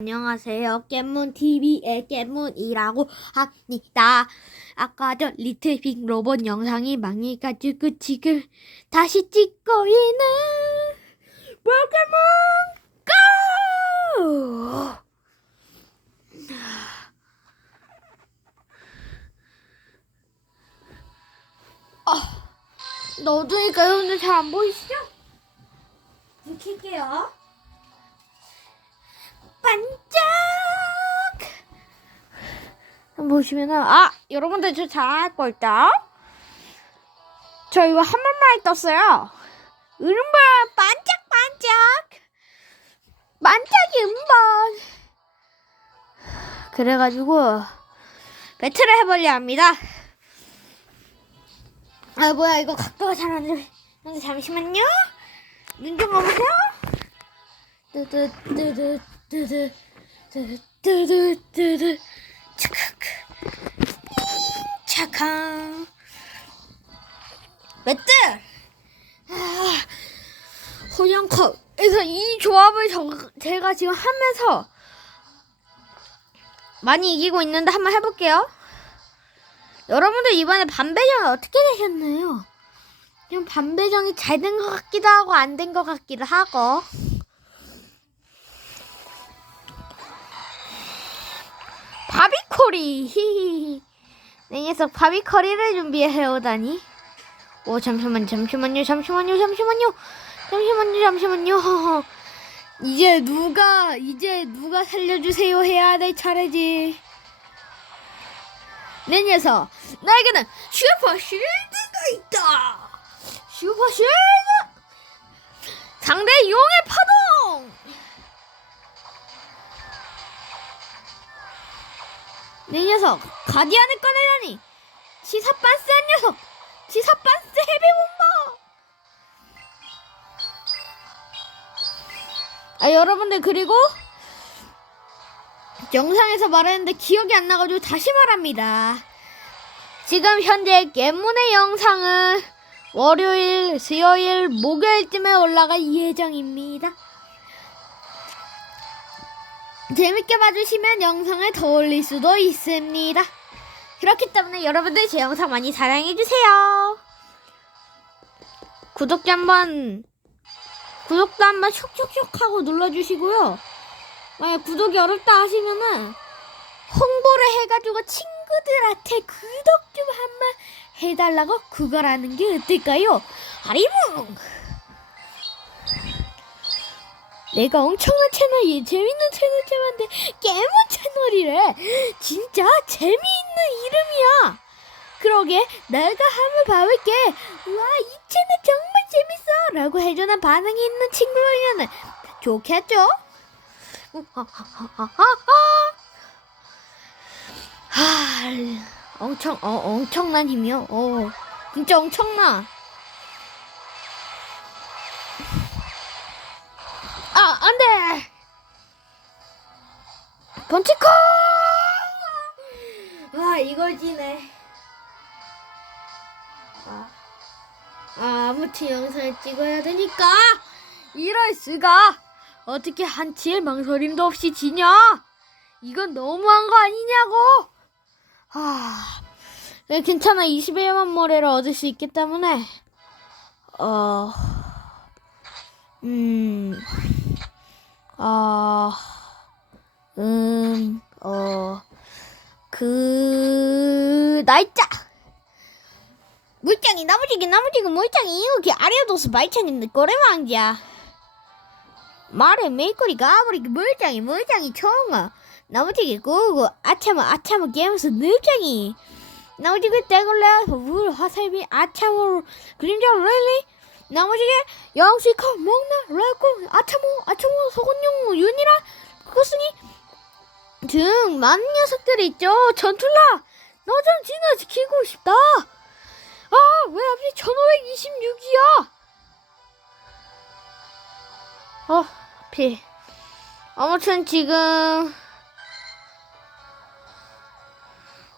안녕하세요. 깨문TV의 깨문이라고 합니다. 아까 전 리틀빅 로봇 영상이 망해가지고 지금 다시 찍고 있는 포켓몬 고! 아, 어두니까 여러분들 잘안 보이시죠? 불 켤게요. 반짝! 보시면은, 아! 여러분들 저 잘할 걸요? 저 이거 한 번만에 떴어요. 음번 반짝 반짝! 반짝이 음번! 그래가지고, 배틀을 해보려 합니다. 아, 뭐야, 이거 각도가 잘 안 돼. 잠시만요. 눈 좀 감으세요. 차카크 차카 매트 아, 호영컵에서 이 조합을 저, 제가 지금 하면서 많이 이기고 있는데 한번 해볼게요 여러분들 이번에 반배정이 어떻게 되셨나요? 좀 반배정이 잘 된 것 같기도 하고 안 된 것 같기도 하고 바비코리 히히히 내 녀석 바비코리를 준비해 오다니. 오 잠시만요 잠시만요 잠시만요 잠시만요. 잠시만요 잠시만요. 이제 누가 이제 누가 살려주세요 해야 될 차례지. 내 녀석 나에게는 슈퍼 실드가 있다. 슈퍼 실드! 상대 용의 파동 내 녀석 가디안을 꺼내다니. 치사반스한 녀석 치사반스 해비본버. 아 여러분들 그리고 영상에서 말했는데 기억이 안 나가지고 다시 말합니다. 지금 현재 겜문의 영상은 월요일, 수요일, 목요일쯤에 올라갈 예정입니다 재밌게 봐주시면 영상을 더 올릴 수도 있습니다. 그렇기 때문에 여러분들 제 영상 많이 사랑해주세요. 구독자 한번, 구독도 한번 슉슉슉 하고 눌러주시고요. 만약 구독이 어렵다 하시면은, 홍보를 해가지고 친구들한테 구독 좀 한번 해달라고 그거라는 게 어떨까요? 하리붕! 내가 엄청난 채널 이 재밌는 채널 채널인데 깨문 채널이래. 진짜 재미있는 이름이야. 그러게 내가 한번 봐볼게. 와 이 채널 정말 재밌어. 라고 해주는 반응이 있는 친구라면 좋겠죠? 하, 엄청 어, 엄청난 힘이요? 어 진짜 엄청나 번치코! 아, 이걸 지네. 아, 아, 아무튼 영상을 찍어야 되니까! 이럴 수가! 어떻게 한치의 망설임도 없이 지냐? 이건 너무한 거 아니냐고! 아, 네, 괜찮아. 21만 모래를 얻을 수 있기 때문에, 어, 음, 아, 음, 어, 그, 날짜! 물장이, 나무지기, 나무지기, 물장이, 이렇게 아래도스 말차님, 꼬레망자. 말에 메이커리가 아무리 물장이, 물장이, 총아. 나무지기, 꾸고, 아참은, 아참은, 게임에서 늘장이. 나무지기, 떼걸레, 물, 화살비, 아참으로, 그림자로, 렐리. 나머지게 영수이커 먹나 라고 아차모 아차모 소곤용 코스니 등 많은 녀석들이 있죠 전툴라 너좀 진화시키고 싶다 아왜 앞이 1526이야 어 피. 아무튼 지금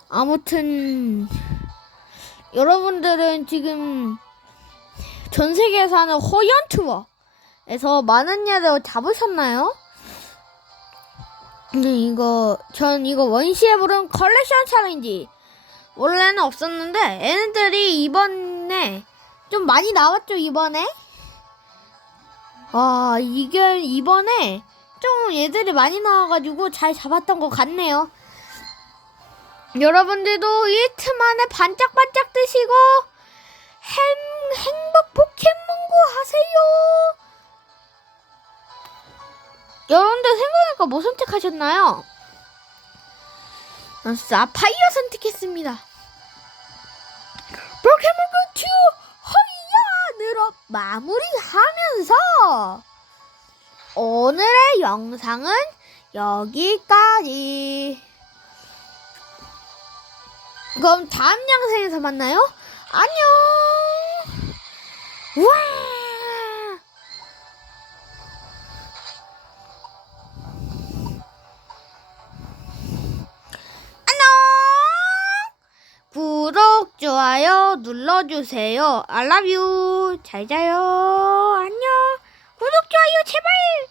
아무튼 여러분들은 지금 전 세계에서 하는 호연 투어에서 많은 애들 잡으셨나요? 음, 이거 전 이거 원시에 부른 컬렉션 챌린지 원래는 없었는데 얘네들이 이번에 좀 많이 나왔죠 이번에? 아 이게 이번에 좀 얘들이 많이 나와가지고 잘 잡았던 것 같네요. 여러분들도 이틈 안에 반짝반짝 드시고 행, 행복 포켓몬고 하세요 여러분들 생각해보니까 뭐 선택하셨나요? 전 사파이어 선택했습니다. 포켓몬고 2 허이야으로 마무리하면서 오늘의 영상은 여기까지. 그럼 다음 영상에서 만나요. 안녕. 와. 눌러주세요. You. 잘 자요. 안녕. 구독, 좋아요, 제발!